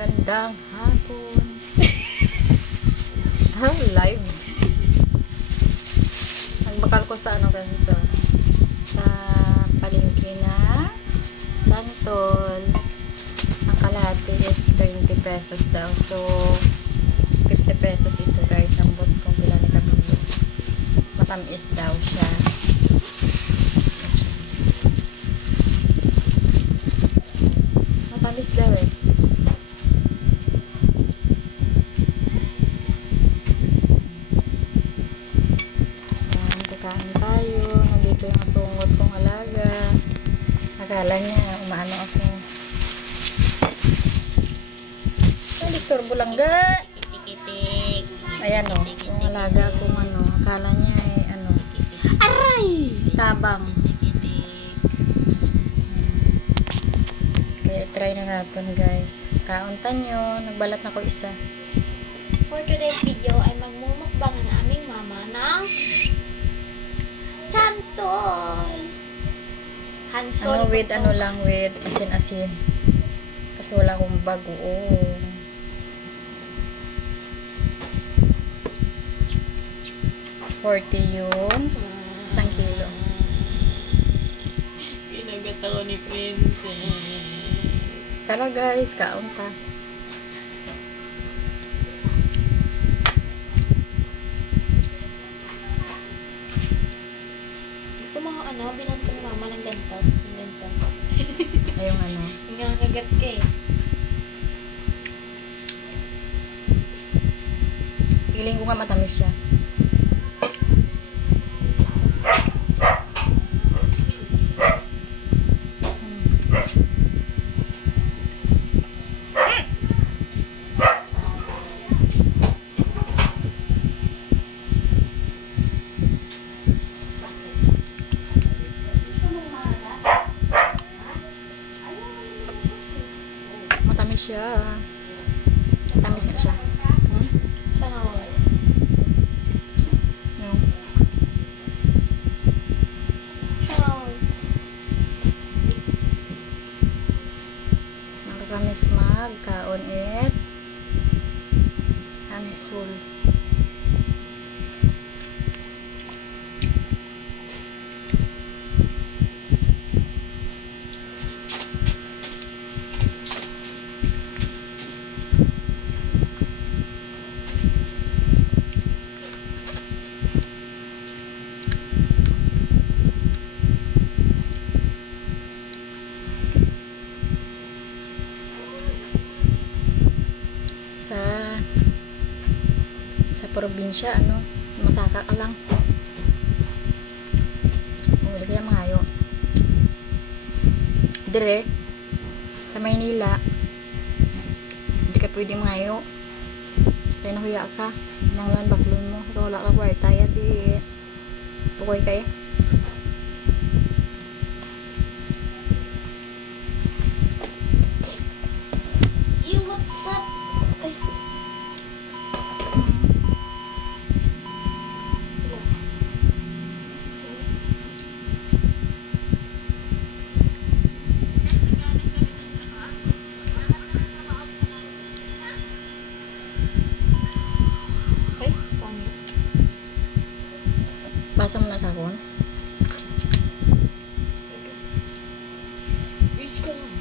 Magandang hapon. Live. Nagbakal ko sa ano kasi sa palengke na santol. Ang kalahati is 20 pesos daw. So 50 pesos ito guys. Ang bot kong pila ni Kabilo. Matamis daw siya. Matamis daw eh. Kain tayo. Nandito yung sungot kong alaga. Akala niya umaano ako. Ay, disturbo lang ga. Tikitik. Ayan o. Yung alaga akong ano. Akala niya eh ano. Aray! Tabang. Kaya try na natin guys. Kauntan nyo. Nagbalat na ko isa. For today's video ay magmumukbang na aming mama ng santol. Hansol. Ano with ano lang with asin-asin. Kasi wala akong bagoong. $40 yung 1 kilo. Pinagat ako ni Princess. Tara guys, kaunta. Gusto mo ano, bilang ko ni mama ng ganito. Ng ganito. Ay, yung ano. Nangangagat ka eh. Feeling ko nga matamis siya. Matamis siya. Matamis nga siya. Sana all. Yung Sana all. nakakamis magkaon it. Hansol. Sa probinsya ano, masaka ka lang. Uli kaya mangayo. Dire sa Maynila hindi ka pwede mangayo. Kaya nahuya ka nang lang baklon mo. Ito wala ka kwarta ya di pukoy kaya. You, what's up? Ay. Ay, paano? Pasa mo na sa akon. Use ko lang.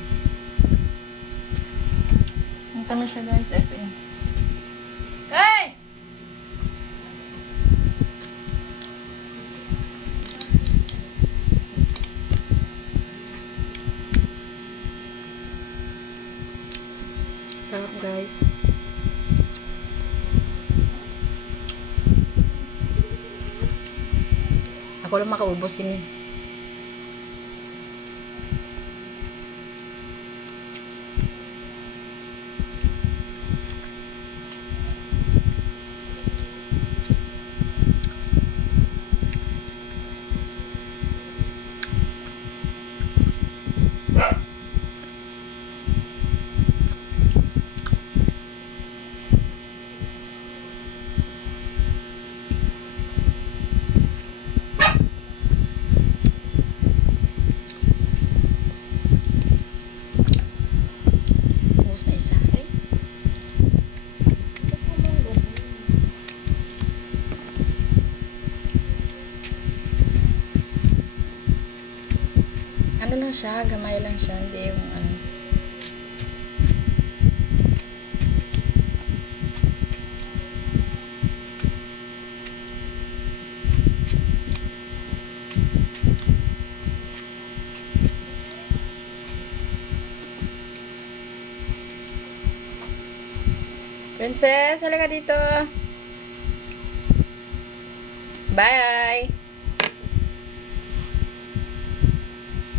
Ang tanong siya guys, SM. Hey! Sarap guys. Ako lang makaubos ini. lang siya, gamay lang siya, hindi yung ano. Princess, halika dito. Bye.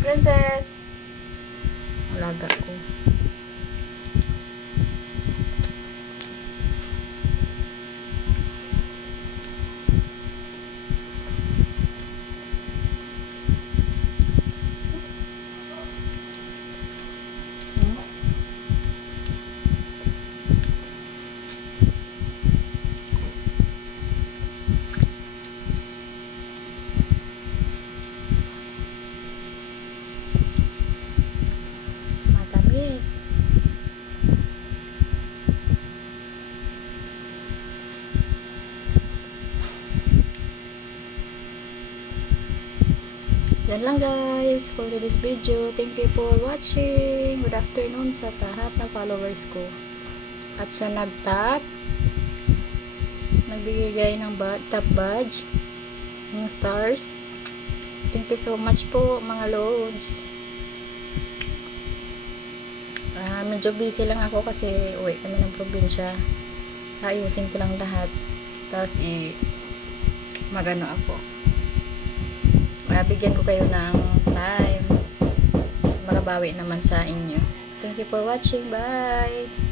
Princess. Alaga ko. Hmm? Matamis. Yan lang guys for this video. Thank you for watching. Good afternoon sa lahat ng followers ko. At sa nag-tap, nagbigay ng top badge, ng stars. Thank you so much po mga loads. Medyo busy lang ako kasi uwi kami ng probinsya. Ayusin ko lang lahat. Tapos magano ako. Bigyan ko kayo ng time. Makabawi naman sa inyo. Thank you for watching. Bye!